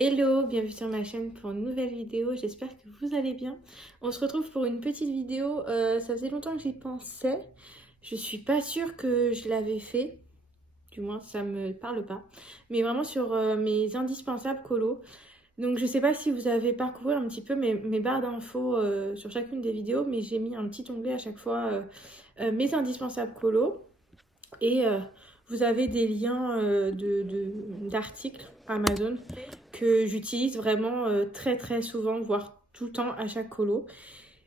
Hello, bienvenue sur ma chaîne pour une nouvelle vidéo, j'espère que vous allez bien. On se retrouve pour une petite vidéo, ça faisait longtemps que j'y pensais. Je suis pas sûre que je l'avais fait, du moins ça me parle pas. Mais vraiment sur mes indispensables colos. Donc je sais pas si vous avez parcouru un petit peu mes barres d'infos sur chacune des vidéos, mais j'ai mis un petit onglet à chaque fois mes indispensables colos. Et vous avez des liens d'articles Amazon que j'utilise vraiment très souvent, voire tout le temps à chaque colo.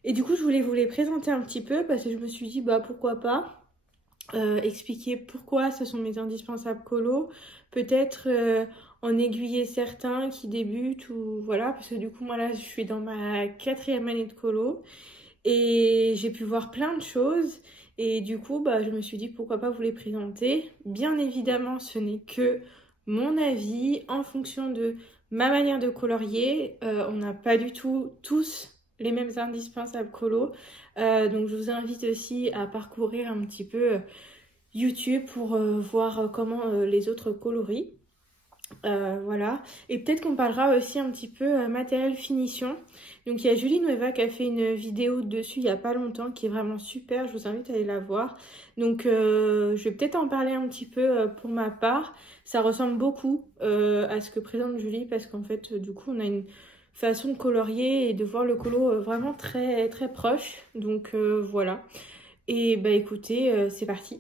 Et du coup, je voulais vous les présenter un petit peu parce que je me suis dit, bah pourquoi pas expliquer pourquoi ce sont mes indispensables colos. Peut-être en aiguiller certains qui débutent ou voilà, parce que du coup, moi là, je suis dans ma 4e année de colo. Et j'ai pu voir plein de choses et du coup bah, je me suis dit pourquoi pas vous les présenter. Bien évidemment ce n'est que mon avis en fonction de ma manière de colorier. On n'a pas du tout tous les mêmes indispensables colos. Donc je vous invite aussi à parcourir un petit peu YouTube pour voir comment les autres colorient. Voilà, et peut-être qu'on parlera aussi un petit peu matériel finition. Donc il y a Julie Nueva qui a fait une vidéo dessus il n'y a pas longtemps qui est vraiment super, je vous invite à aller la voir. Donc je vais peut-être en parler un petit peu pour ma part. Ça ressemble beaucoup à ce que présente Julie parce qu'en fait du coup on a une façon de colorier et de voir le colo vraiment très proche. Donc voilà, et bah écoutez, c'est parti.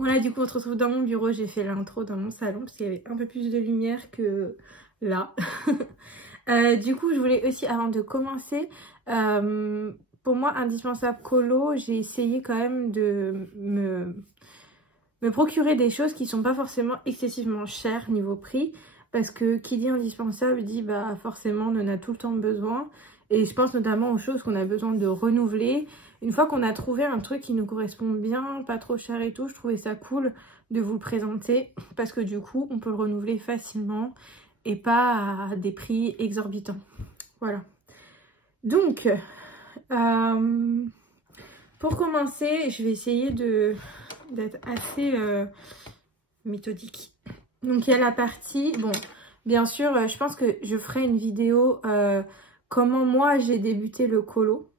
Voilà, du coup on se retrouve dans mon bureau, j'ai fait l'intro dans mon salon parce qu'il y avait un peu plus de lumière que là. Du coup je voulais aussi, avant de commencer, pour moi indispensable colo, j'ai essayé quand même de me procurer des choses qui sont pas forcément excessivement chères niveau prix. Parce que qui dit indispensable dit bah forcément on en a tout le temps besoin. Et je pense notamment aux choses qu'on a besoin de renouveler. Une fois qu'on a trouvé un truc qui nous correspond bien, pas trop cher et tout, je trouvais ça cool de vous le présenter. Parce que du coup, on peut le renouveler facilement et pas à des prix exorbitants. Voilà. Donc, pour commencer, je vais essayer d'être assez méthodique. Donc, il y a la partie... Bon, bien sûr, je pense que je ferai une vidéo comment moi j'ai débuté le colo,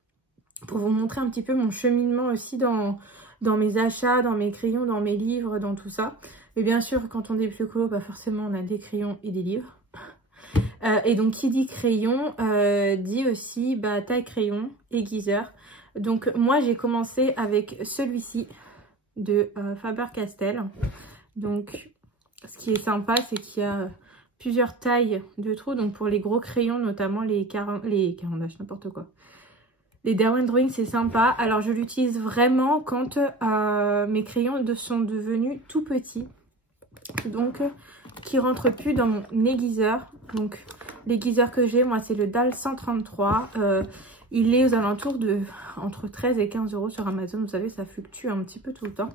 pour vous montrer un petit peu mon cheminement aussi dans mes achats, dans mes crayons, dans mes livres, dans tout ça. Mais bien sûr, quand on débute le colo, bah forcément on a des crayons et des livres. Et donc qui dit crayon dit aussi bah, taille crayon, aiguiseur. Donc moi j'ai commencé avec celui-ci de Faber-Castell. Donc ce qui est sympa, c'est qu'il y a plusieurs tailles de trous. Donc pour les gros crayons, notamment les Caran d'H, n'importe quoi. Les Derwent Drawing, c'est sympa. Alors je l'utilise vraiment quand mes crayons sont devenus tout petits. Donc qui rentrent plus dans mon aiguiseur. Donc l'aiguiseur que j'ai, moi c'est le DAL 133. Il est aux alentours de entre 13 et 15 € sur Amazon. Vous savez, ça fluctue un petit peu tout le temps.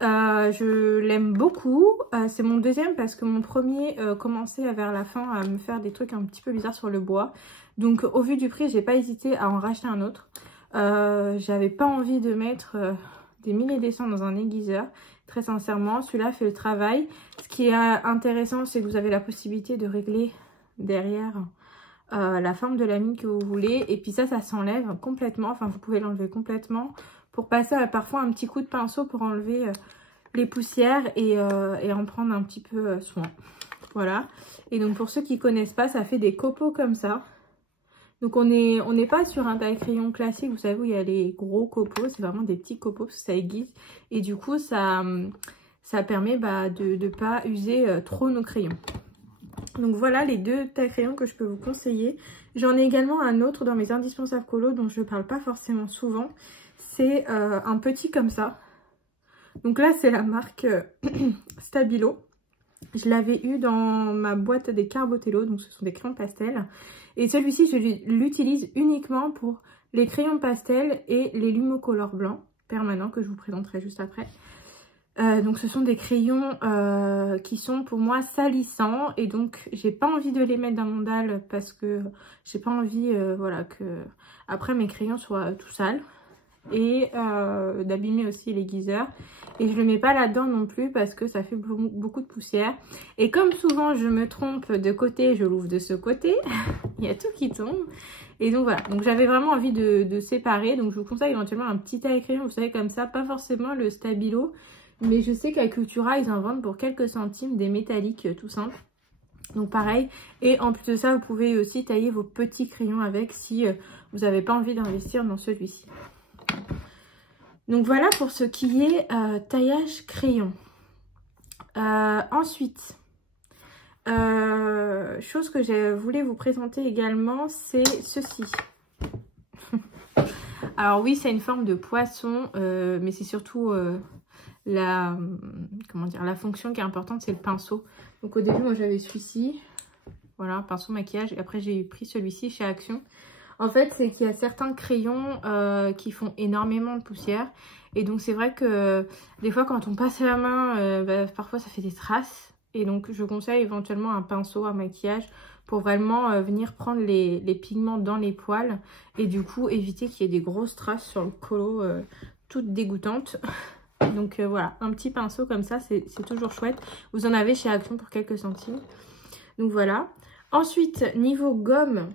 Je l'aime beaucoup. C'est mon deuxième parce que mon premier commençait vers la fin à me faire des trucs un petit peu bizarres sur le bois. Donc au vu du prix, j'ai pas hésité à en racheter un autre. J'avais pas envie de mettre des milliers et des cents dans un aiguiseur. Très sincèrement, celui-là fait le travail. Ce qui est intéressant, c'est que vous avez la possibilité de régler derrière la forme de la mine que vous voulez. Et puis ça s'enlève complètement. Enfin, vous pouvez l'enlever complètement pour passer parfois un petit coup de pinceau pour enlever les poussières et en prendre un petit peu soin. Voilà. Et donc pour ceux qui connaissent pas, ça fait des copeaux comme ça. Donc on n'est pas sur un taille crayon classique, vous savez, où il y a les gros copeaux, c'est vraiment des petits copeaux parce que ça aiguise. Et du coup, ça permet bah, de ne pas user trop nos crayons. Donc voilà les deux tailles crayons que je peux vous conseiller. J'en ai également un autre dans mes indispensables colos dont je ne parle pas forcément souvent. C'est un petit comme ça. Donc là, c'est la marque Stabilo. Je l'avais eu dans ma boîte des Carbotello, donc ce sont des crayons pastel. Et celui-ci, je l'utilise uniquement pour les crayons pastel et les Lumocolor blancs permanents que je vous présenterai juste après. Donc ce sont des crayons qui sont pour moi salissants et donc j'ai pas envie de les mettre dans mon dalle parce que j'ai pas envie voilà, que après mes crayons soient tout sales et d'abîmer aussi l'aiguiseur. Et je le mets pas là-dedans non plus parce que ça fait beaucoup de poussière. Et comme souvent je me trompe de côté, je l'ouvre de ce côté, il y a tout qui tombe. Et donc voilà, donc j'avais vraiment envie de séparer. Donc je vous conseille éventuellement un petit taille-crayon, vous savez comme ça, pas forcément le Stabilo. Mais je sais qu'à Cultura, ils en vendent pour quelques centimes des métalliques tout simples. Donc pareil. Et en plus de ça, vous pouvez aussi tailler vos petits crayons avec si vous n'avez pas envie d'investir dans celui-ci. Donc voilà pour ce qui est taillage crayon. Ensuite, chose que je voulais vous présenter également, c'est ceci. Alors oui, c'est une forme de poisson, mais c'est surtout... la fonction qui est importante, c'est le pinceau. Donc au début moi j'avais celui-ci, voilà, pinceau maquillage, et après j'ai pris celui-ci chez Action. En fait c'est qu'il y a certains crayons qui font énormément de poussière et donc c'est vrai que des fois quand on passe la main parfois ça fait des traces et donc je conseille éventuellement un pinceau à maquillage pour vraiment venir prendre les pigments dans les poils et du coup éviter qu'il y ait des grosses traces sur le colo toutes dégoûtantes. Donc voilà, un petit pinceau comme ça, c'est toujours chouette. Vous en avez chez Action pour quelques centimes. Donc voilà. Ensuite, niveau gomme,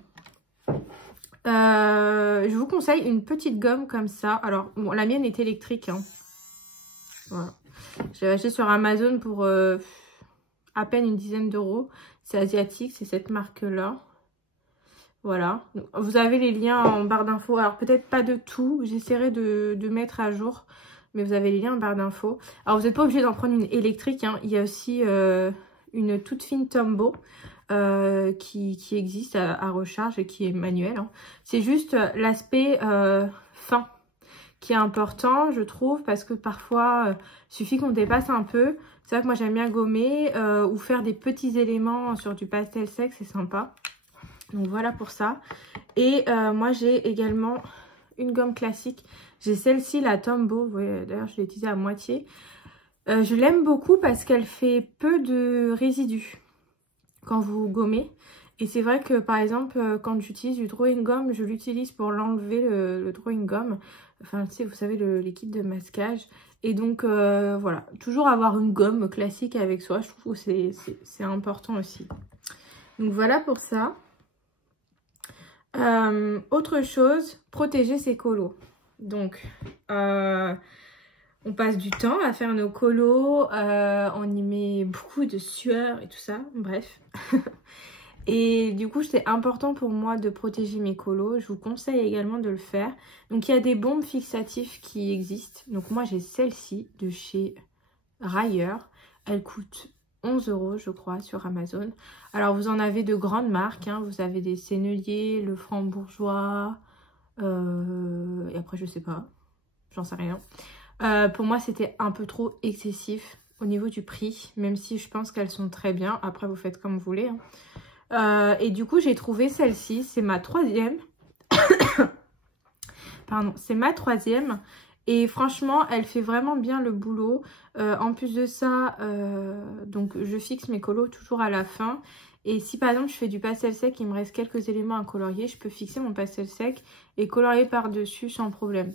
je vous conseille une petite gomme comme ça. Alors, bon, la mienne est électrique. Hein. Voilà. J'ai acheté sur Amazon pour à peine une dizaine d'euros. C'est asiatique, c'est cette marque-là. Voilà. Donc, vous avez les liens en barre d'infos. Alors, peut-être pas de tout. J'essaierai de mettre à jour. Mais vous avez les liens en barre d'infos. Alors, vous n'êtes pas obligé d'en prendre une électrique. Hein. Il y a aussi une toute fine Tombow qui existe à recharge et qui est manuelle. Hein. C'est juste l'aspect fin qui est important, je trouve, parce que parfois, il suffit qu'on dépasse un peu. C'est vrai que moi, j'aime bien gommer ou faire des petits éléments sur du pastel sec, c'est sympa. Donc, voilà pour ça. Et moi, j'ai également une gomme classique. J'ai celle-ci, la Tombow. Vous voyez, d'ailleurs, je l'ai utilisée à moitié. Je l'aime beaucoup parce qu'elle fait peu de résidus quand vous gommez. Et c'est vrai que, par exemple, quand j'utilise du drawing gum, je l'utilise pour l'enlever, le drawing gum. Enfin, tu sais, vous savez, le liquide de masquage. Et donc, voilà. Toujours avoir une gomme classique avec soi, je trouve que c'est important aussi. Donc, voilà pour ça. Autre chose, protéger ses colos. Donc, on passe du temps à faire nos colos, on y met beaucoup de sueur et tout ça, bref. Et du coup, c'était important pour moi de protéger mes colos. Je vous conseille également de le faire. Donc, il y a des bombes fixatifs qui existent. Donc, moi, j'ai celle-ci de chez Rayer. Elle coûte 11 € je crois sur Amazon. Alors, vous en avez de grandes marques. Hein. Vous avez des Sennelier, le Franc-Bourgeois. Et après, je sais pas. J'en sais rien. Pour moi, c'était un peu trop excessif au niveau du prix. Même si je pense qu'elles sont très bien. Après, vous faites comme vous voulez. Hein. Et du coup, j'ai trouvé celle-ci. C'est ma troisième. Pardon, c'est ma troisième. Et franchement, elle fait vraiment bien le boulot. En plus de ça, donc je fixe mes colos toujours à la fin. Et si par exemple je fais du pastel sec, il me reste quelques éléments à colorier, je peux fixer mon pastel sec et colorier par-dessus sans problème.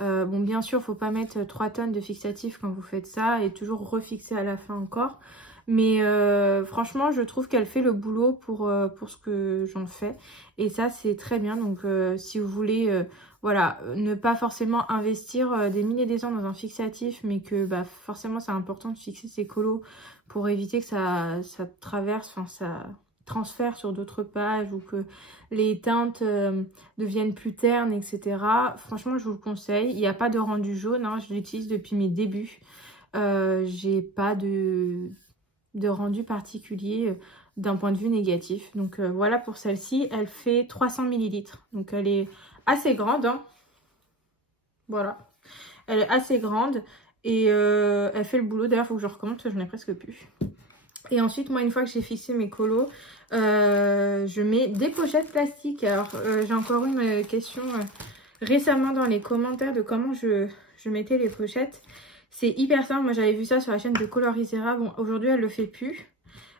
Bon, bien sûr, il ne faut pas mettre 3 tonnes de fixatif quand vous faites ça et toujours refixer à la fin encore. Mais franchement, je trouve qu'elle fait le boulot pour ce que j'en fais. Et ça, c'est très bien. Donc, si vous voulez voilà, ne pas forcément investir des milliers des ans dans un fixatif, mais que bah, forcément, c'est important de fixer ses colos pour éviter que ça traverse, enfin, ça transfère sur d'autres pages ou que les teintes deviennent plus ternes, etc. Franchement, je vous le conseille. Il n'y a pas de rendu jaune. Hein, je l'utilise depuis mes débuts. J'ai pas de rendu particulier d'un point de vue négatif. Donc voilà pour celle-ci. Elle fait 300 ml. Donc elle est assez grande. Hein. Voilà. Elle est assez grande. Et elle fait le boulot. D'ailleurs, il faut que je recommence parce que j'en ai presque plus. Et ensuite, moi, une fois que j'ai fixé mes colos, je mets des pochettes plastiques. Alors, j'ai encore eu une question récemment dans les commentaires de comment je mettais les pochettes. C'est hyper simple. Moi, j'avais vu ça sur la chaîne de Colorisera. Bon, aujourd'hui, elle le fait plus.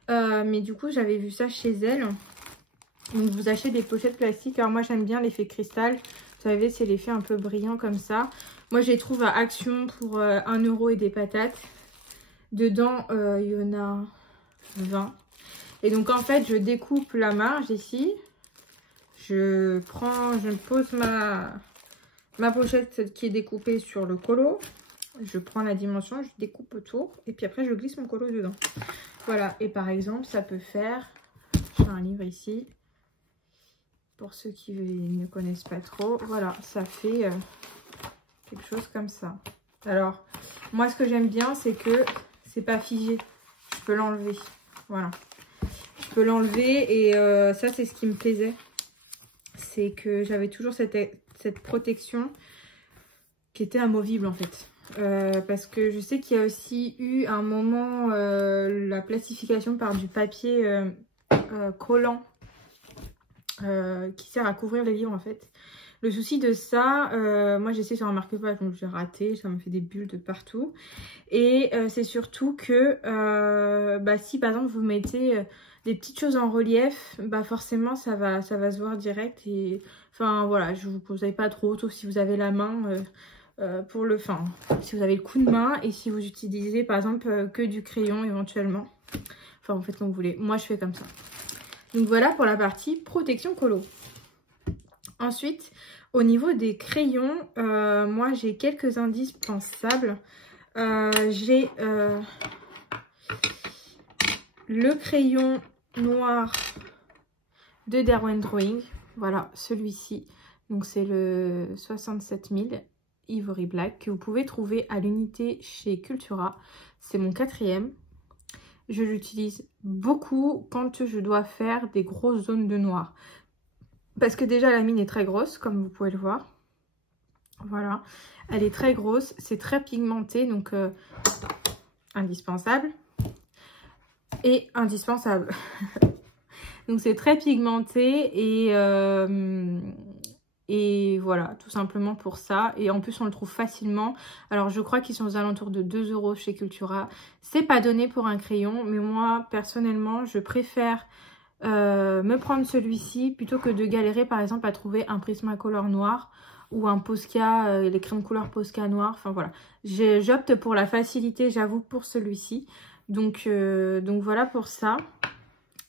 Mais du coup, j'avais vu ça chez elle. Donc, vous achetez des pochettes plastiques. Alors, moi, j'aime bien l'effet cristal. Vous savez, c'est l'effet un peu brillant comme ça. Moi, je les trouve à Action pour 1 € et des patates. Dedans, il y en a 20. Et donc, en fait, je découpe la marge ici. Je pose ma pochette qui est découpée sur le colo. Je prends la dimension, je découpe autour. Et puis après, je glisse mon colo dedans. Voilà. Et par exemple, ça peut faire... J'ai un livre ici. Pour ceux qui ne connaissent pas trop. Voilà, ça fait quelque chose comme ça. Alors, moi, ce que j'aime bien, c'est que c'est pas figé. Je peux l'enlever. Voilà. Je peux l'enlever et ça, c'est ce qui me plaisait. C'est que j'avais toujours cette protection qui était amovible en fait. Parce que je sais qu'il y a aussi eu un moment la plastification par du papier collant qui sert à couvrir les livres en fait. Le souci de ça, moi j'ai essayé sur un marque-page, donc j'ai raté, ça me fait des bulles de partout. Et c'est surtout que si par exemple vous mettez des petites choses en relief, bah forcément ça va se voir direct. Et enfin voilà, je vous conseille pas trop, sauf si vous avez la main pour le fin. Si vous avez le coup de main et si vous utilisez par exemple que du crayon éventuellement. Enfin vous faites comme vous voulez, moi je fais comme ça. Donc voilà pour la partie protection colo. Ensuite, au niveau des crayons, moi j'ai quelques indispensables. J'ai le crayon noir de Derwent Drawing. Voilà, celui-ci. Donc c'est le 67 000 Ivory Black que vous pouvez trouver à l'unité chez Cultura. C'est mon 4e. Je l'utilise beaucoup quand je dois faire des grosses zones de noir. Parce que déjà la mine est très grosse, comme vous pouvez le voir. Voilà, elle est très grosse, c'est très pigmenté, donc indispensable. Et indispensable. Donc c'est très pigmenté et voilà, tout simplement pour ça. Et en plus on le trouve facilement. Alors je crois qu'ils sont aux alentours de 2 € chez Cultura. C'est pas donné pour un crayon, mais moi personnellement je préfère me prendre celui-ci plutôt que de galérer par exemple à trouver un Prismacolor noir ou un Posca, les crèmes couleur Posca noir. Enfin voilà, j'opte pour la facilité, j'avoue, pour celui-ci. Donc voilà pour ça.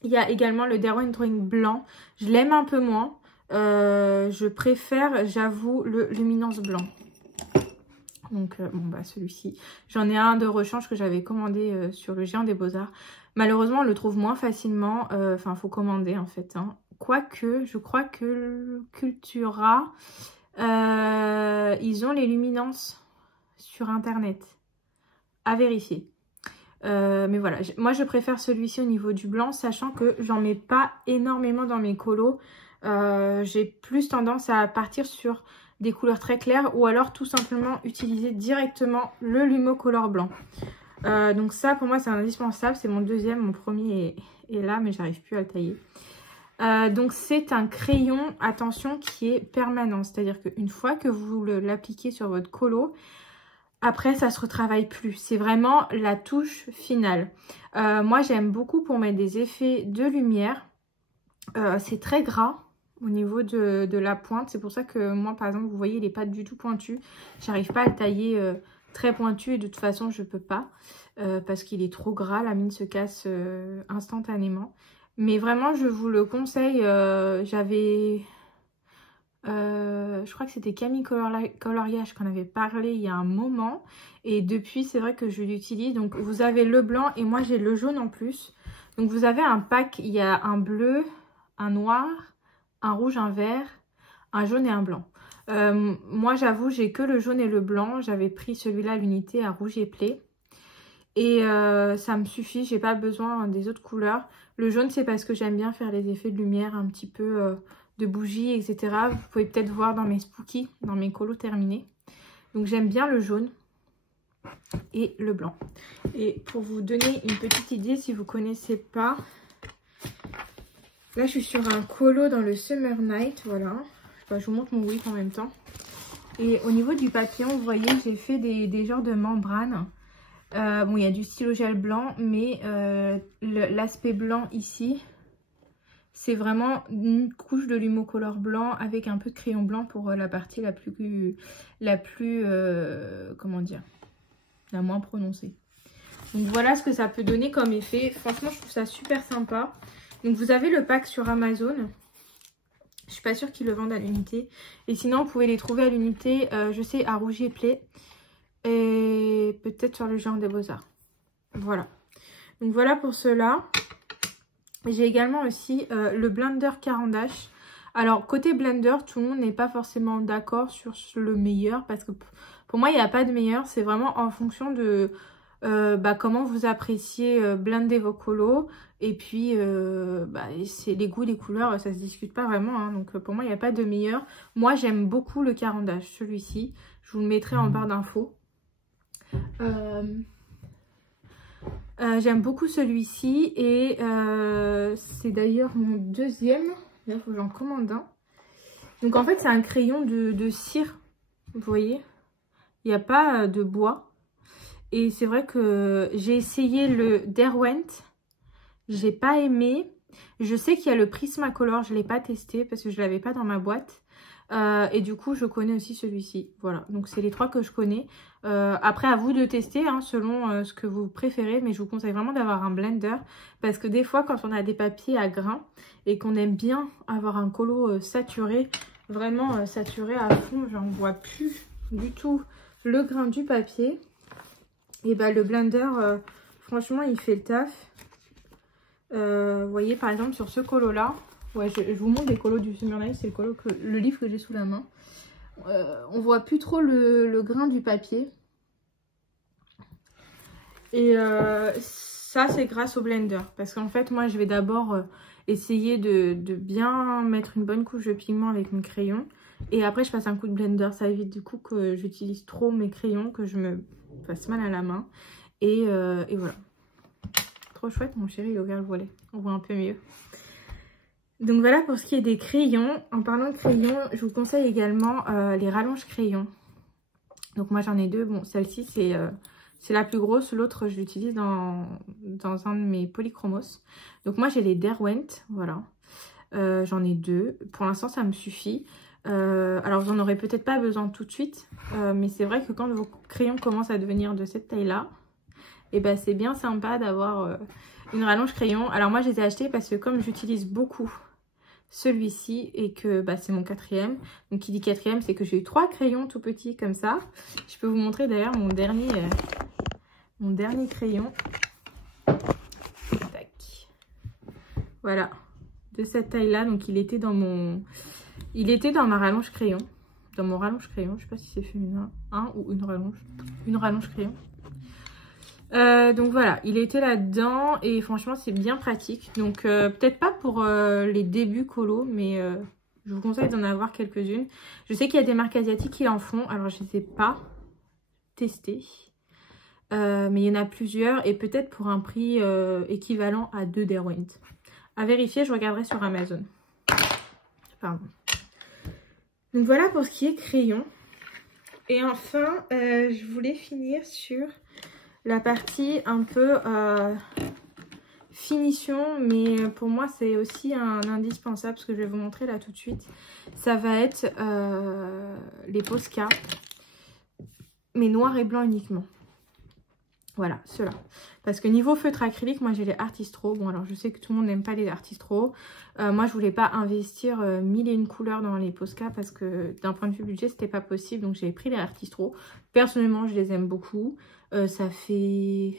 Il y a également le Derwent Drawing blanc. Je l'aime un peu moins. Je préfère, j'avoue, le Luminance blanc. Donc celui-ci. J'en ai un de rechange que j'avais commandé sur le Géant des Beaux-Arts. Malheureusement, on le trouve moins facilement. Enfin, faut commander en fait. Hein. Quoique, je crois que Cultura, ils ont les luminances sur internet. À vérifier. Mais voilà, moi je préfère celui-ci au niveau du blanc, sachant que j'en mets pas énormément dans mes colos. J'ai plus tendance à partir sur des couleurs très claires ou alors tout simplement utiliser directement le Lumocolor blanc. Donc ça pour moi c'est indispensable, c'est mon 2e, mon 1er est là mais j'arrive plus à le tailler. Donc c'est un crayon, attention, qui est permanent, c'est-à-dire qu'une fois que vous l'appliquez sur votre colo, après ça se retravaille plus, c'est vraiment la touche finale. Moi j'aime beaucoup pour mettre des effets de lumière, c'est très gras au niveau de la pointe, c'est pour ça que moi par exemple vous voyez il n'est pas du tout pointu, j'arrive pas à le tailler très pointu et de toute façon je peux pas parce qu'il est trop gras, la mine se casse instantanément. Mais vraiment je vous le conseille, j'avais... je crois que c'était Camille Coloriage qu'on avait parlé il y a un moment. Et depuis, c'est vrai que je l'utilise. Donc, vous avez le blanc et moi, j'ai le jaune en plus. Donc, vous avez un pack. Il y a un bleu, un noir, un rouge, un vert, un jaune et un blanc. Moi, j'avoue, j'ai que le jaune et le blanc. J'avais pris celui-là à l'unité à rouge et play. Et ça me suffit. J'ai pas besoin des autres couleurs. Le jaune, c'est parce que j'aime bien faire les effets de lumière un petit peu... de bougies, etc. Vous pouvez peut-être voir dans mes spookies, dans mes colos terminés. Donc j'aime bien le jaune. et le blanc. Et pour vous donner une petite idée, si vous ne connaissez pas, là je suis sur un colo dans le Summer Night, voilà. Je vous montre mon whip en même temps. Et au niveau du papillon, vous voyez, j'ai fait des genres de membranes. Bon, il y a du stylo gel blanc, mais l'aspect blanc ici, c'est vraiment une couche de Lumocolor blanc avec un peu de crayon blanc pour la partie comment dire, la moins prononcée. Donc voilà ce que ça peut donner comme effet. Franchement, je trouve ça super sympa. Donc vous avez le pack sur Amazon. Je suis pas sûre qu'ils le vendent à l'unité. Et sinon, vous pouvez les trouver à l'unité, je sais, à Rougier Play. Et peut-être sur le Géant des Beaux-Arts. Voilà. Donc voilà pour cela. J'ai également aussi le blender Caran d'Ache. Alors côté blender, tout le monde n'est pas forcément d'accord sur le meilleur. Parce que pour moi, il n'y a pas de meilleur. C'est vraiment en fonction de comment vous appréciez blender vos colos. Et puis, c'est les goûts, les couleurs, ça se discute pas vraiment. Hein. Donc pour moi, il n'y a pas de meilleur. Moi, j'aime beaucoup le Caran d'Ache, celui-ci. Je vous le mettrai en barre d'infos. J'aime beaucoup celui-ci et c'est d'ailleurs mon deuxième. Il faut que j'en commande un. Donc en fait c'est un crayon de cire, vous voyez. Il n'y a pas de bois. Et c'est vrai que j'ai essayé le Derwent. J'ai pas aimé. Je sais qu'il y a le Prismacolor, je ne l'ai pas testé parce que je ne l'avais pas dans ma boîte. Et du coup je connais aussi celui-ci. Voilà, donc c'est les trois que je connais. Après à vous de tester hein, selon ce que vous préférez. Mais je vous conseille vraiment d'avoir un blender. Parce que des fois quand on a des papiers à grains et qu'on aime bien avoir un colo saturé, vraiment saturé à fond, j'en vois plus du tout le grain du papier. Et bah le blender franchement il fait le taf. Vous voyez par exemple sur ce colo là. Ouais, je vous montre les colos du Summer Night, c'est le livre que j'ai sous la main. On voit plus trop le grain du papier. Et ça, c'est grâce au blender. Parce qu'en fait, moi, je vais d'abord essayer de bien mettre une bonne couche de pigment avec mon crayon. Et après, je passe un coup de blender. Ça évite du coup que j'utilise trop mes crayons, que je me fasse mal à la main. Et voilà. Trop chouette, mon chéri, il a ouvert le volet. On voit un peu mieux. Donc voilà pour ce qui est des crayons. En parlant de crayons, je vous conseille également les rallonges crayons. Donc moi j'en ai deux. Bon, celle-ci c'est la plus grosse. L'autre je l'utilise dans un de mes polychromos. Donc moi j'ai les Derwent. Voilà. J'en ai deux. Pour l'instant ça me suffit. Alors vous n'en aurez peut-être pas besoin tout de suite. Mais c'est vrai que quand vos crayons commencent à devenir de cette taille-là, et ben c'est bien sympa d'avoir une rallonge crayon. Alors moi je les ai achetés parce que comme j'utilise beaucoup celui-ci et que c'est mon quatrième. Donc qui dit quatrième, c'est que j'ai eu 3 crayons tout petits comme ça. Je peux vous montrer d'ailleurs mon dernier crayon. Tac. Voilà, de cette taille-là. Donc il était dans ma rallonge crayon. Dans mon rallonge crayon, je sais pas si c'est féminin, ou une rallonge crayon. Donc voilà, il était là-dedans et franchement c'est bien pratique. Donc peut-être pas pour les débuts colo, mais je vous conseille d'en avoir quelques-unes. Je sais qu'il y a des marques asiatiques qui en font, alors je ne les ai pas testées. Mais il y en a plusieurs et peut-être pour un prix équivalent à 2 Derwent. À vérifier, je regarderai sur Amazon. Pardon. Donc voilà pour ce qui est crayon. Et enfin, je voulais finir sur la partie un peu finition, mais pour moi c'est aussi un indispensable, ce que je vais vous montrer là tout de suite. Ça va être les Posca, mais noir et blanc uniquement. Voilà, ceux-là. Parce que niveau feutre acrylique, moi j'ai les Artistro. Bon alors je sais que tout le monde n'aime pas les Artistro. Moi je voulais pas investir 1001 couleurs dans les Posca parce que d'un point de vue budget c'était pas possible. Donc j'ai pris les Artistro. Personnellement je les aime beaucoup. Ça fait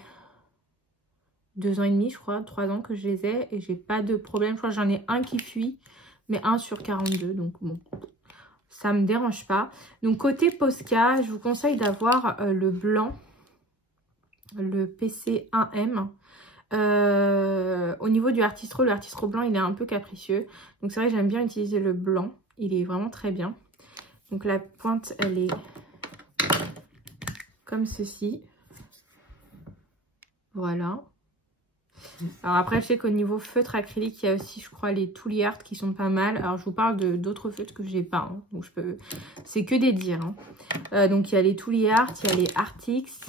2 ans et demi je crois, 3 ans que je les ai et j'ai pas de problème. Je crois que j'en ai un qui fuit, mais 1 sur 42. Donc bon, ça me dérange pas. Donc côté Posca, je vous conseille d'avoir le blanc. Le PC1M. Au niveau du Artistro, le Artistro blanc il est un peu capricieux. Donc c'est vrai que j'aime bien utiliser le blanc. Il est vraiment très bien. Donc la pointe elle est comme ceci. Voilà. Alors après, je sais qu'au niveau feutre acrylique, il y a aussi, je crois, les Tooly Art qui sont pas mal. Alors je vous parle d'autres feutres que j'ai pas. Hein. Donc je peux... C'est que des dires. Hein. Donc il y a les Tooly Art, il y a les Artix.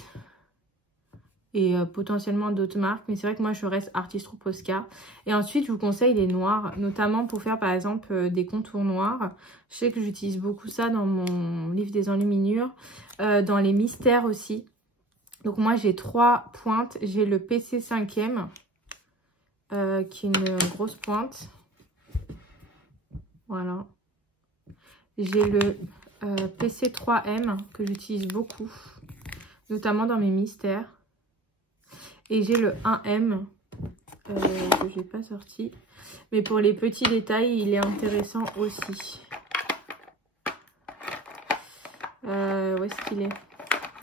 Et potentiellement d'autres marques. Mais c'est vrai que moi, je reste Artistro Posca. Et ensuite, je vous conseille les noirs. Notamment pour faire, par exemple, des contours noirs. Je sais que j'utilise beaucoup ça dans mon livre des enluminures. Dans les mystères aussi. Donc moi, j'ai 3 pointes. J'ai le PC 5e. Qui est une grosse pointe. Voilà. J'ai le PC 3M que j'utilise beaucoup. Notamment dans mes mystères. Et j'ai le 1M que je n'ai pas sorti. Mais pour les petits détails, il est intéressant aussi. Où est-ce qu'il est?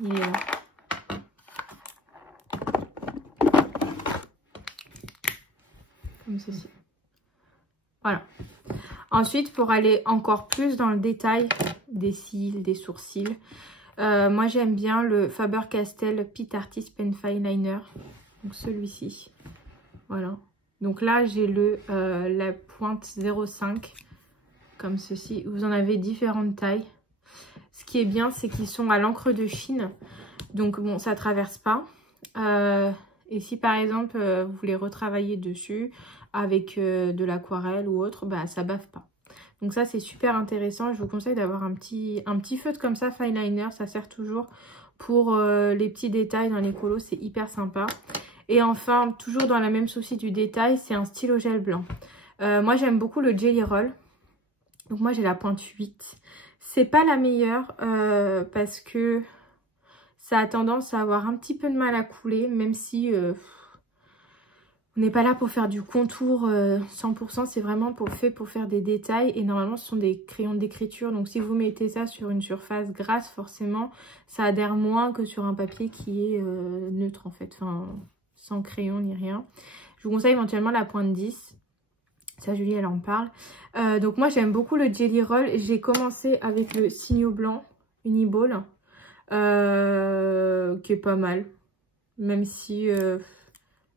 Il est là. Comme ceci. Voilà. Ensuite, pour aller encore plus dans le détail des cils, des sourcils, moi j'aime bien le Faber-Castell Pit Artist Pen Fineliner. Donc celui-ci. Voilà. Donc là j'ai la pointe 0,5 comme ceci. Vous en avez différentes tailles. Ce qui est bien, c'est qu'ils sont à l'encre de Chine. Donc bon, ça traverse pas. Et si par exemple vous voulez retravailler dessus avec de l'aquarelle ou autre, bah ça bave pas. Donc ça c'est super intéressant. Je vous conseille d'avoir un petit feutre comme ça, fineliner. Ça sert toujours pour les petits détails dans les colos. C'est hyper sympa. Et enfin, toujours dans la même souci du détail, c'est un stylo gel blanc. Moi j'aime beaucoup le Jelly Roll. Donc moi j'ai la pointe 8. C'est pas la meilleure parce que ça a tendance à avoir un petit peu de mal à couler. Même si on n'est pas là pour faire du contour 100%. C'est vraiment fait pour faire des détails. Et normalement ce sont des crayons d'écriture. Donc si vous mettez ça sur une surface grasse, forcément ça adhère moins que sur un papier qui est neutre en fait. Enfin, sans crayon ni rien. Je vous conseille éventuellement la pointe 10. Ça, Julie, elle en parle. Donc moi, j'aime beaucoup le Jelly Roll. J'ai commencé avec le Signo Blanc Uniball. Qui est pas mal. Même si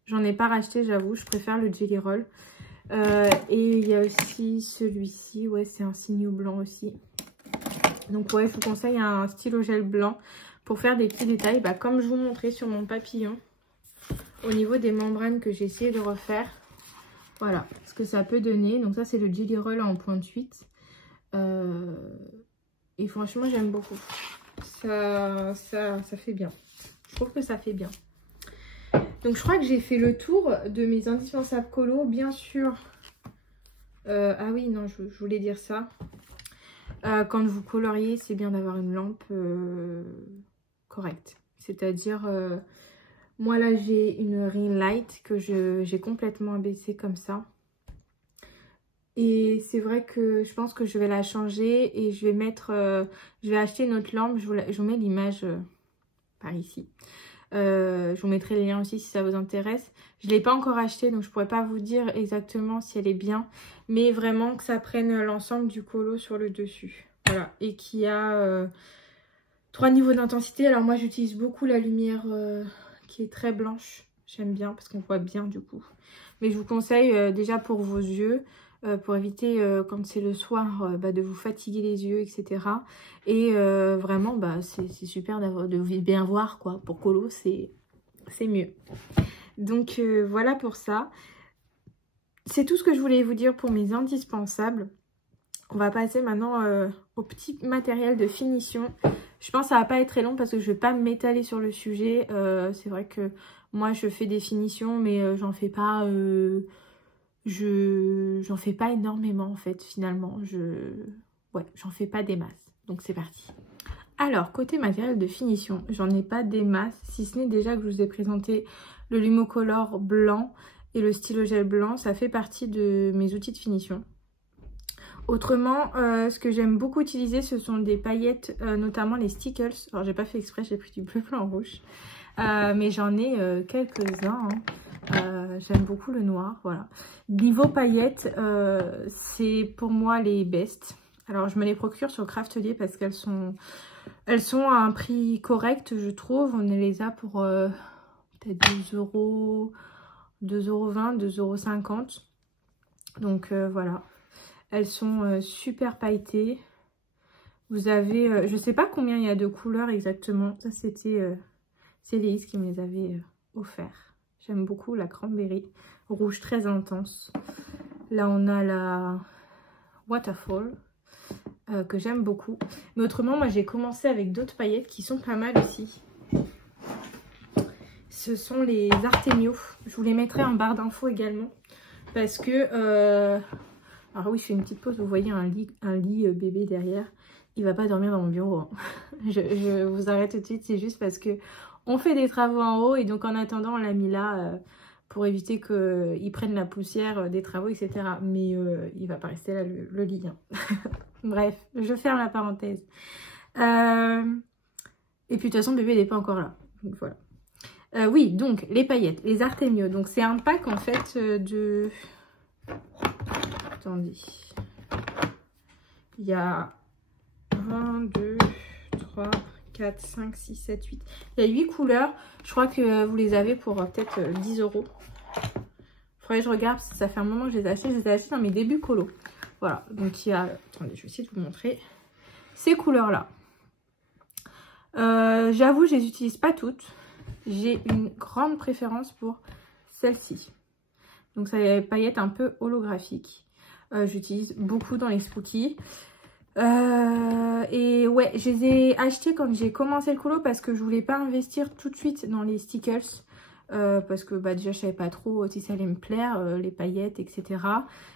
j'en ai pas racheté, j'avoue. Je préfère le Jelly Roll. Et il y a aussi celui-ci. Ouais, c'est un Signo Blanc aussi. Donc ouais, je vous conseille un stylo gel blanc pour faire des petits détails. Bah, comme je vous montrais sur mon papillon. Au niveau des membranes que j'ai essayé de refaire. Voilà ce que ça peut donner. Donc ça c'est le Jelly Roll en pointe 8. Et franchement j'aime beaucoup. Ça fait bien. Je trouve que ça fait bien. Donc je crois que j'ai fait le tour de mes indispensables colos. Bien sûr. Ah oui non je voulais dire ça. Quand vous coloriez c'est bien d'avoir une lampe correcte. C'est-à-dire... moi là j'ai une ring light que j'ai complètement abaissée comme ça. Et c'est vrai que je pense que je vais la changer et je vais mettre... je vais acheter une autre lampe. Je vous mets l'image par ici. Je vous mettrai les liens aussi si ça vous intéresse. Je ne l'ai pas encore acheté donc je ne pourrais pas vous dire exactement si elle est bien. Mais vraiment que ça prenne l'ensemble du colo sur le dessus. Voilà. Et qu'il y a 3 niveaux d'intensité. Alors moi j'utilise beaucoup la lumière... qui est très blanche, j'aime bien parce qu'on voit bien du coup. Mais je vous conseille déjà pour vos yeux, pour éviter quand c'est le soir de vous fatiguer les yeux, etc. Et vraiment c'est super de bien voir quoi. Pour colo c'est mieux. Donc voilà pour ça. C'est tout ce que je voulais vous dire pour mes indispensables. On va passer maintenant au petit matériel de finition. Je pense que ça va pas être très long parce que je vais pas m'étaler sur le sujet. C'est vrai que moi je fais des finitions mais j'en fais pas j'en fais pas énormément en fait finalement. Ouais, j'en fais pas des masses. Donc c'est parti. Alors côté matériel de finition, j'en ai pas des masses si ce n'est déjà que je vous ai présenté le Lumocolor blanc et le stylo gel blanc. Ça fait partie de mes outils de finition. Autrement, ce que j'aime beaucoup utiliser, ce sont des paillettes, notamment les Stickles. Alors, j'ai pas fait exprès, j'ai pris du bleu, blanc, rouge. Mais j'en ai quelques-uns. Hein. J'aime beaucoup le noir, voilà. Niveau paillettes, c'est pour moi les best. Alors, je me les procure sur Craftelier parce qu'elles sont à un prix correct, je trouve. On les a pour peut-être 2 €, 2,20 €, 2,50 €. Donc voilà, elles sont super pailletées. Vous avez, je sais pas combien il y a de couleurs exactement. Ça c'était, c'est Léis qui me les avait offert. J'aime beaucoup la cranberry, rouge très intense. Là on a la Waterfall. Que j'aime beaucoup. Mais autrement, moi j'ai commencé avec d'autres paillettes qui sont pas mal aussi. Ce sont les Artemio. Je vous les mettrai en barre d'infos également. Parce que... Alors oui, je fais une petite pause. Vous voyez un lit bébé derrière. Il va pas dormir dans mon bureau. Hein. je vous arrête tout de suite. C'est juste parce que on fait des travaux en haut. Et donc en attendant, on l'a mis là pour éviter qu'il prenne la poussière des travaux, etc. Mais il va pas rester là le lit. Hein. Bref, je ferme la parenthèse. Et puis de toute façon, bébé n'est pas encore là. Donc voilà. Oui, donc les paillettes, les Artemio. Donc c'est un pack en fait de... Attendez. Il y a 1, 2, 3, 4, 5, 6, 7, 8. Il y a 8 couleurs. Je crois que vous les avez pour peut-être 10 €. Faudrait que je regarde, parce que ça fait un moment que je les ai achetés. Je les ai achetés dans mes débuts colo. Voilà, donc il y a... Attendez, je vais essayer de vous montrer ces couleurs-là. J'avoue, je les utilise pas toutes. J'ai une grande préférence pour celle-ci. Donc, c'est des paillettes un peu holographiques. J'utilise beaucoup dans les spookies. Et ouais, je les ai achetées quand j'ai commencé le colo parce que je voulais pas investir tout de suite dans les stickers. Parce que bah, déjà je savais pas trop si ça allait me plaire, les paillettes, etc.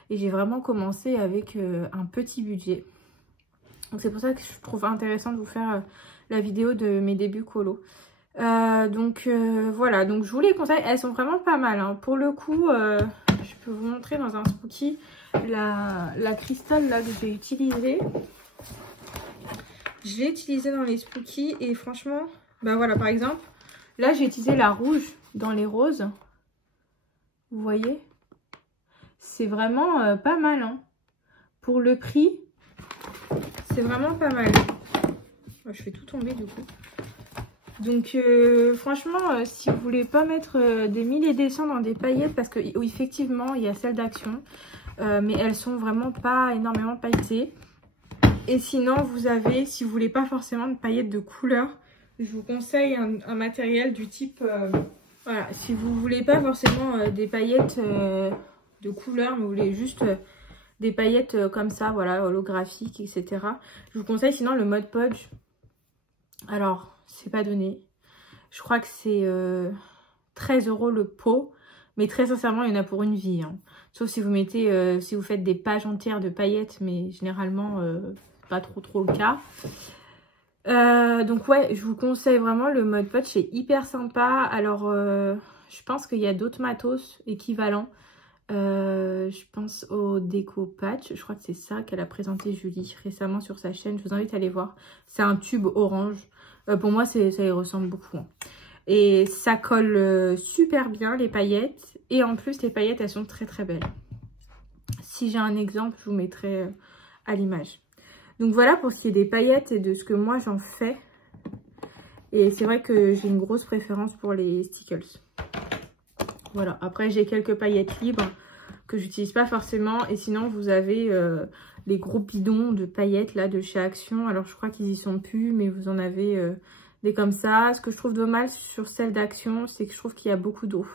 Et j'ai vraiment commencé avec un petit budget. Donc c'est pour ça que je trouve intéressant de vous faire la vidéo de mes débuts colo. Donc voilà, donc je vous les conseille, elles sont vraiment pas mal. Hein. Pour le coup, je peux vous montrer dans un spooky la cristal là que j'ai utilisée. Je l'ai utilisée dans les spookies et franchement, bah voilà par exemple, là j'ai utilisé la rouge dans les roses. Vous voyez, c'est vraiment pas mal. Hein. Pour le prix, c'est vraiment pas mal. Oh, je fais tout tomber du coup. Donc franchement, si vous voulez pas mettre des 1000 et des cents dans des paillettes, parce que oui, effectivement, il y a celles d'Action, mais elles sont vraiment pas énormément pailletées. Et sinon, vous avez, si vous voulez pas forcément de paillettes de couleur, je vous conseille un matériel du type... voilà, si vous voulez pas forcément des paillettes de couleur, mais vous voulez juste des paillettes comme ça, voilà, holographiques, etc. Je vous conseille sinon le Mod Podge. Alors, c'est pas donné. Je crois que c'est 13 € le pot. Mais très sincèrement, il y en a pour une vie. Hein. Sauf si vous mettez, si vous faites des pages entières de paillettes, mais généralement, pas trop le cas. Donc ouais, je vous conseille vraiment le Mod Podge, c'est hyper sympa. Alors, je pense qu'il y a d'autres matos équivalents. Je pense au Déco Patch, je crois que c'est ça qu'elle a présenté Julie récemment sur sa chaîne. Je vous invite à aller voir. C'est un tube orange. Pour moi, ça y ressemble beaucoup. Hein. Et ça colle super bien les paillettes. Et en plus, les paillettes, elles sont très très belles. Si j'ai un exemple, je vous mettrai à l'image. Donc voilà pour ce qui est des paillettes et de ce que moi j'en fais. Et c'est vrai que j'ai une grosse préférence pour les stickers. Voilà, après j'ai quelques paillettes libres que j'utilise pas forcément. Et sinon vous avez les gros bidons de paillettes là de chez Action. Alors je crois qu'ils y sont plus, mais vous en avez des comme ça. Ce que je trouve dommage sur celle d'Action, c'est que je trouve qu'il y a beaucoup d'eau.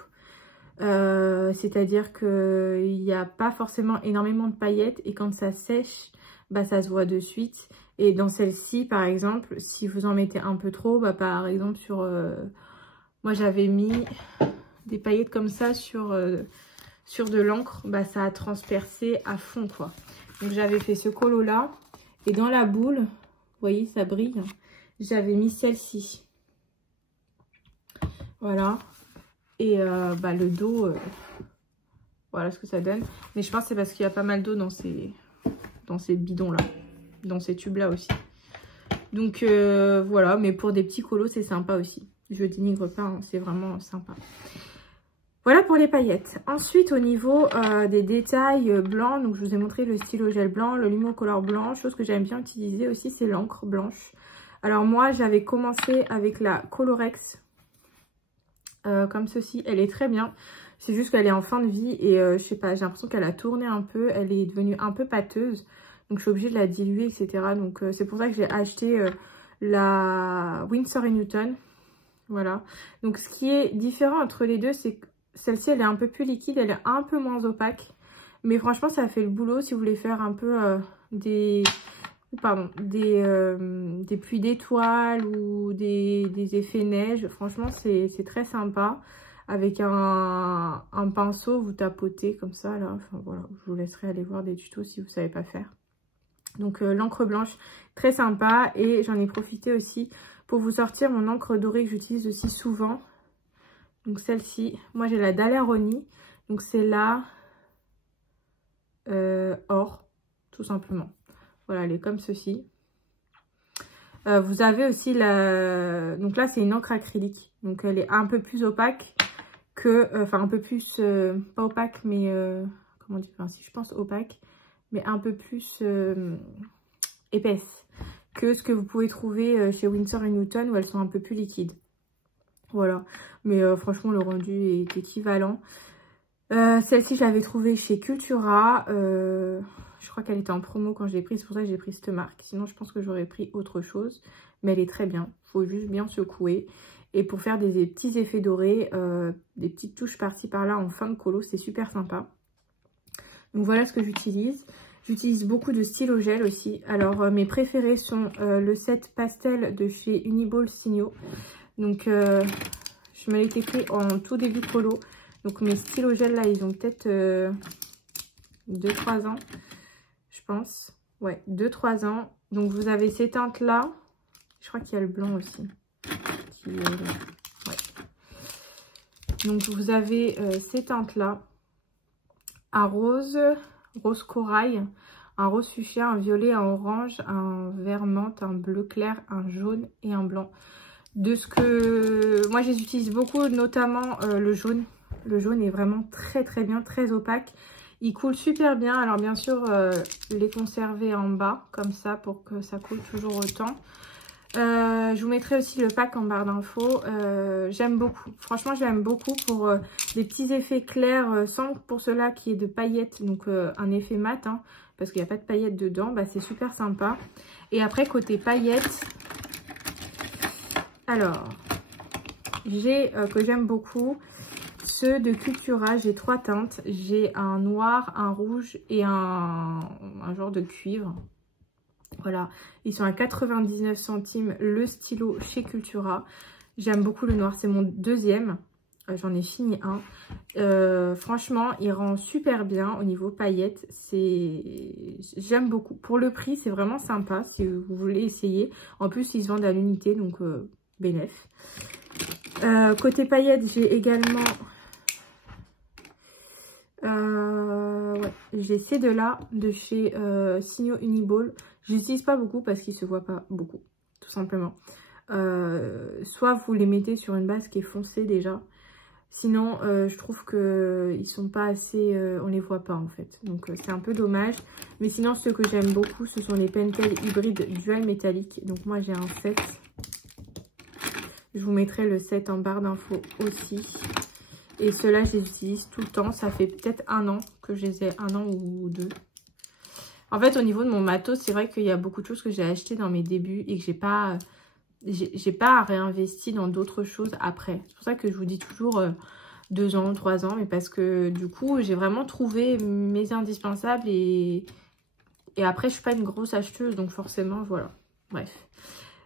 C'est-à-dire qu'il n'y a pas forcément énormément de paillettes. Et quand ça sèche, bah, ça se voit de suite. Et dans celle-ci, par exemple, si vous en mettez un peu trop, bah, par exemple, sur... moi, j'avais mis des paillettes comme ça sur de l'encre. Bah, ça a transpercé à fond, quoi. Donc, j'avais fait ce colo-là. Et dans la boule, vous voyez, ça brille. J'avais mis celle-ci. Voilà. Et bah, le dos, voilà ce que ça donne. Mais je pense que c'est parce qu'il y a pas mal d'eau dans ces bidons-là. Dans ces tubes-là aussi. Donc voilà, mais pour des petits colos, c'est sympa aussi. Je dénigre pas, hein, c'est vraiment sympa. Voilà pour les paillettes. Ensuite, au niveau des détails blancs, donc je vous ai montré le stylo gel blanc, le Lumocolor blanc. Chose que j'aime bien utiliser aussi, c'est l'encre blanche. Alors moi, j'avais commencé avec la Colorex. comme ceci. Elle est très bien. C'est juste qu'elle est en fin de vie et je sais pas, j'ai l'impression qu'elle a tourné un peu. Elle est devenue un peu pâteuse. Donc je suis obligée de la diluer, etc. Donc c'est pour ça que j'ai acheté la Winsor & Newton. Voilà. Donc ce qui est différent entre les deux, c'est que celle-ci, elle est un peu plus liquide, elle est un peu moins opaque. Mais franchement, ça fait le boulot si vous voulez faire un peu des pluies d'étoiles ou des effets neige. Franchement, c'est très sympa. Avec un pinceau, vous tapotez comme ça, là. Enfin, voilà, je vous laisserai aller voir des tutos si vous ne savez pas faire. Donc, l'encre blanche, très sympa. Et j'en ai profité aussi pour vous sortir mon encre dorée que j'utilise aussi souvent. Donc, celle-ci. Moi, j'ai la Daler-Rowney. Donc, c'est la or, tout simplement. Voilà, elle est comme ceci. Vous avez aussi la... Donc là, c'est une encre acrylique. Donc, elle est un peu plus opaque que... Enfin, un peu plus... pas opaque, mais... comment dire? Enfin, si je pense opaque. Mais un peu plus épaisse que ce que vous pouvez trouver chez Winsor & Newton où elles sont un peu plus liquides. Voilà. Mais franchement, le rendu est équivalent. Celle-ci, je l'avais trouvée chez Cultura. Je crois qu'elle était en promo quand je l'ai prise. C'est pour ça que j'ai pris cette marque. Sinon, je pense que j'aurais pris autre chose. Mais elle est très bien. Il faut juste bien secouer. Et pour faire des petits effets dorés, des petites touches par-ci par-là en fin de colo, c'est super sympa. Donc voilà ce que j'utilise. J'utilise beaucoup de stylo gel aussi. Alors mes préférés sont le set pastel de chez Uniball Signo. Donc je me l'étais pris en tout début de colo. Donc mes stylos gel là, ils ont peut-être 2-3 ans, je pense. Ouais, 2-3 ans. Donc vous avez ces teintes là. Je crois qu'il y a le blanc aussi. Ouais. Donc vous avez ces teintes là. Un rose corail, un rose fuchsia, un violet, un orange, un vert menthe, un bleu clair, un jaune et un blanc. De ce que moi je les utilise beaucoup, notamment le jaune. Le jaune est vraiment très très bien, très opaque. Il coule super bien. Alors bien sûr, les conserver en bas comme ça pour que ça coule toujours autant. Je vous mettrai aussi le pack en barre d'infos. J'aime beaucoup. Franchement, j'aime beaucoup pour des petits effets clairs sans pour cela qu'il y ait de paillettes. Donc un effet mat, hein, parce qu'il n'y a pas de paillettes dedans. Bah, c'est super sympa. Et après, côté paillettes, alors, j'ai que j'aime beaucoup ceux de Cultura. J'ai 3 teintes. J'ai un noir, un rouge et un genre de cuivre. Voilà, ils sont à 99 centimes le stylo chez Cultura. J'aime beaucoup le noir, c'est mon deuxième. J'en ai fini un. Franchement, il rend super bien au niveau paillettes. J'aime beaucoup. Pour le prix, c'est vraiment sympa si vous voulez essayer. En plus, ils se vendent à l'unité, donc bénef. Côté paillettes, j'ai également... ouais, j'ai ces deux-là de chez Signo Uniball. Je n'utilise pas beaucoup parce qu'ils ne se voient pas beaucoup, tout simplement. Soit vous les mettez sur une base qui est foncée déjà. Sinon, je trouve qu'ils sont pas assez... on les voit pas en fait. Donc c'est un peu dommage. Mais sinon, ceux que j'aime beaucoup, ce sont les Pentel hybrides dual métallique. Donc moi, j'ai un set. Je vous mettrai le set en barre d'infos aussi. Et ceux-là, je les utilise tout le temps. Ça fait peut-être 1 an que je les ai, 1 an ou 2. En fait, au niveau de mon matos, c'est vrai qu'il y a beaucoup de choses que j'ai achetées dans mes débuts et que j'ai pas réinvesti dans d'autres choses après. C'est pour ça que je vous dis toujours 2 ans, 3 ans. Mais parce que du coup, j'ai vraiment trouvé mes indispensables et après, je suis pas une grosse acheteuse. Donc forcément, voilà. Bref.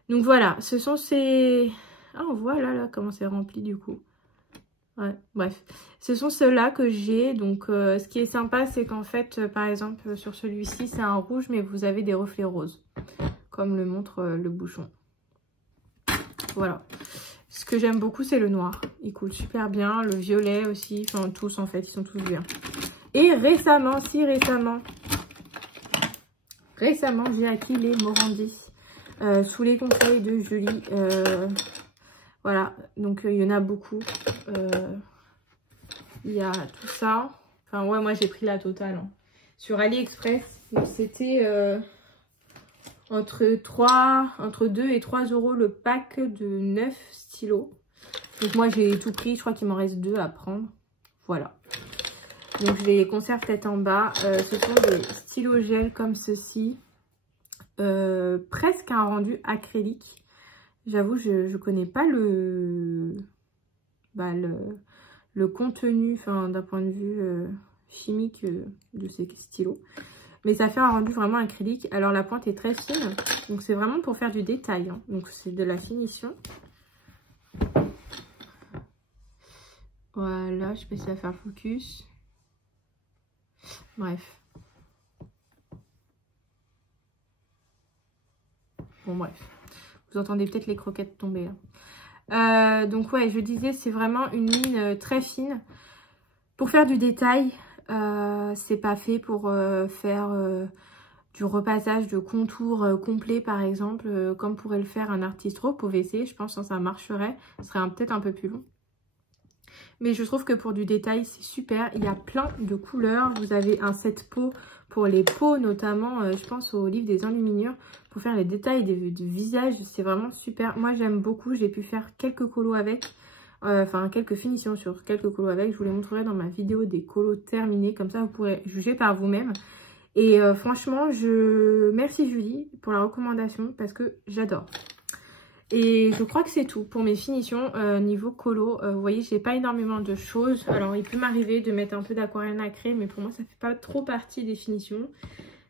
Donc voilà, ce sont ces... Ah, on voit là comment c'est rempli du coup. Ouais, bref. Ce sont ceux-là que j'ai. Donc, ce qui est sympa, c'est qu'en fait, par exemple, sur celui-ci, c'est un rouge, mais vous avez des reflets roses. Comme le montre le bouchon. Voilà. Ce que j'aime beaucoup, c'est le noir. Il coule super bien. Le violet aussi. Enfin, tous, en fait. Ils sont tous bien. Et récemment, j'ai acquis les Morandi. Sous les conseils de Julie. Voilà, donc il y en a beaucoup. Il y a tout ça. Enfin ouais, moi j'ai pris la totale. Hein. Sur AliExpress, c'était entre 2 et 3 € le pack de 9 stylos. Donc moi j'ai tout pris, je crois qu'il m'en reste 2 à prendre. Voilà. Donc je les conserve peut-être en bas. Ce sont des stylos gel comme ceci. Presque un rendu acrylique. J'avoue, je connais pas le contenu, enfin d'un point de vue chimique de ces stylos. Mais ça fait un rendu vraiment acrylique. Alors la pointe est très fine. Donc c'est vraiment pour faire du détail. Hein. Donc c'est de la finition. Voilà, je sais pas si ça va faire focus. Bref. Bon bref. Vous entendez peut-être les croquettes tomber là. Donc ouais, je disais, c'est vraiment une ligne très fine. Pour faire du détail, c'est pas fait pour faire du repassage de contours complet par exemple, comme pourrait le faire un artiste pro. Vous pouvez essayer, je pense que ça marcherait. Ce serait peut-être un peu plus long. Mais je trouve que pour du détail, c'est super. Il y a plein de couleurs. Vous avez un set peau pour les peaux, notamment, je pense au livre des enluminures. Pour faire les détails du visage, c'est vraiment super. Moi, j'aime beaucoup. J'ai pu faire quelques colos avec. Enfin, quelques finitions sur quelques colos avec. Je vous les montrerai dans ma vidéo des colos terminés. Comme ça, vous pourrez juger par vous-même. Et franchement, merci Julie pour la recommandation parce que j'adore. Et je crois que c'est tout pour mes finitions niveau colo. Vous voyez, j'ai pas énormément de choses. Alors, il peut m'arriver de mettre un peu d'aquarelle nacrée, mais pour moi, ça fait pas trop partie des finitions.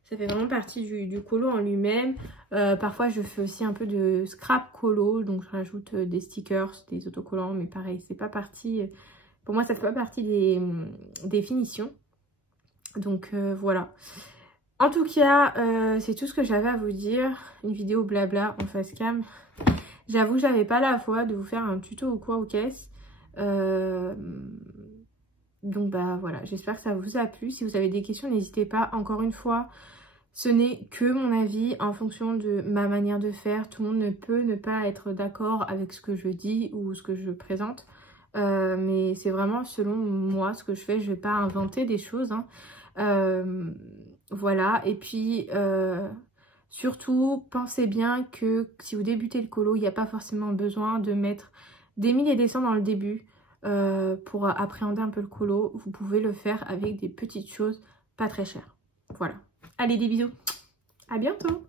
Ça fait vraiment partie du colo en lui-même. Parfois, je fais aussi un peu de scrap colo. Donc, je rajoute des stickers, des autocollants. Mais pareil, c'est pas partie... Pour moi, ça fait pas partie des finitions. Donc, voilà. En tout cas, c'est tout ce que j'avais à vous dire. Une vidéo blabla en face cam. J'avoue que j'avais pas la foi de vous faire un tuto ou quoi aux caisses. Donc bah voilà, j'espère que ça vous a plu. Si vous avez des questions, n'hésitez pas. Encore une fois, ce n'est que mon avis en fonction de ma manière de faire. Tout le monde ne peut ne pas être d'accord avec ce que je dis ou ce que je présente. Mais c'est vraiment selon moi ce que je fais. Je vais pas inventer des choses. Hein. Voilà, et puis... surtout, pensez bien que si vous débutez le colo, il n'y a pas forcément besoin de mettre des 1000 et des cents dans le début pour appréhender un peu le colo. Vous pouvez le faire avec des petites choses pas très chères. Voilà. Allez, des bisous. À bientôt.